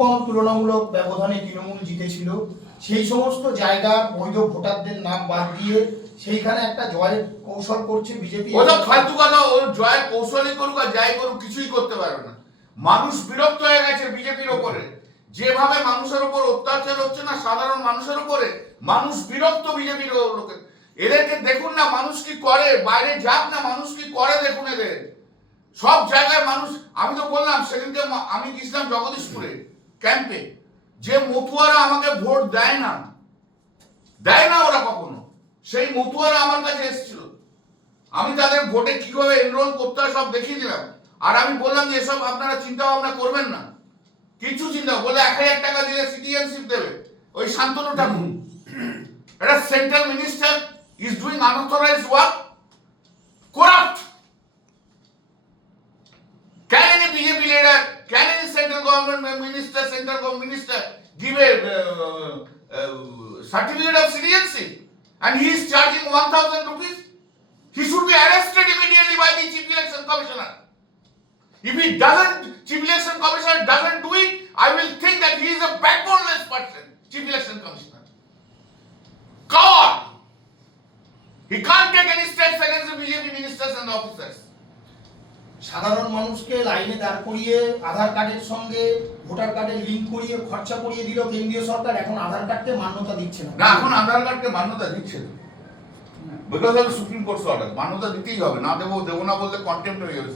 কম তুলনামূলক ব্যবধানে তৃণমূল জিতেছিল, সেই সমস্ত জায়গার বৈধ ভোটারদের নাম বাদ দিয়ে সেইখানে একটা জয়ের কৌশল করছে বিজেপি। ওটা ফালতু কথা, ও জয়ের কৌশলই করুক আর যাই করুক কিছুই করতে পারবে না। মানুষ বিরক্ত হয়ে গেছে বিজেপির ওপরে, যেভাবে মানুষের উপর অত্যাচার হচ্ছে না সাধারণ মানুষের উপরে, মানুষ বিরক্ত বিজেপির লোকের। এদেরকে দেখুন না মানুষ কি করে, বাইরে যাক না মানুষ কি করে দেখুন এদের। সব জায়গায় মানুষ, আমি তো বললাম সেদিনকে আমি গেছিলাম জগদীশপুরে ক্যাম্পে, যে মতুয়ারা আমাকে ভোট দেয় না ওরা কখনো, সেই মতুয়ারা আমার কাছে এসেছিল, আমি তাদের ভোটে কিভাবে এনরোল করতে হয় সব দেখিয়ে দিলাম। আর আমি বললাম যে এসব আপনারা চিন্তা ভাবনা করবেন না, কিছু চিন্তা বলে 1000 টাকা দিলে সিটিজেনশিপ দেবে ওই শান্তনু ঠাকুর। এটা central minister is doing unauthorised work, corrupt. Can any BJP leader, can any central government minister give a certificate of citizenship and he is charging 1000 rupees? He should be arrested immediately by the Chief Election Commissioner. If he doesn't, Chief Election Commissioner doesn't do it, I will think that he is a backboneless person, Chief Election Commissioner. Coward! He can't take any steps against the BJP ministers and officers. সাধারণ মানুষকে লাইনে দাঁড় করিয়ে আধার কার্ডের সঙ্গে voter কার্ডের link করিয়ে খরচা করিয়ে দিল কেন্দ্রীয় সরকার, এখন আধার কার্ডকে মান্যতা দিচ্ছে না। না, এখন আধার কার্ডকে মান্যতা দিচ্ছে না, because of supreme court order. মান্যতা দিতেই হবে, না দেবো না বলতে কন্টেম্প্ট হয়ে যাবে।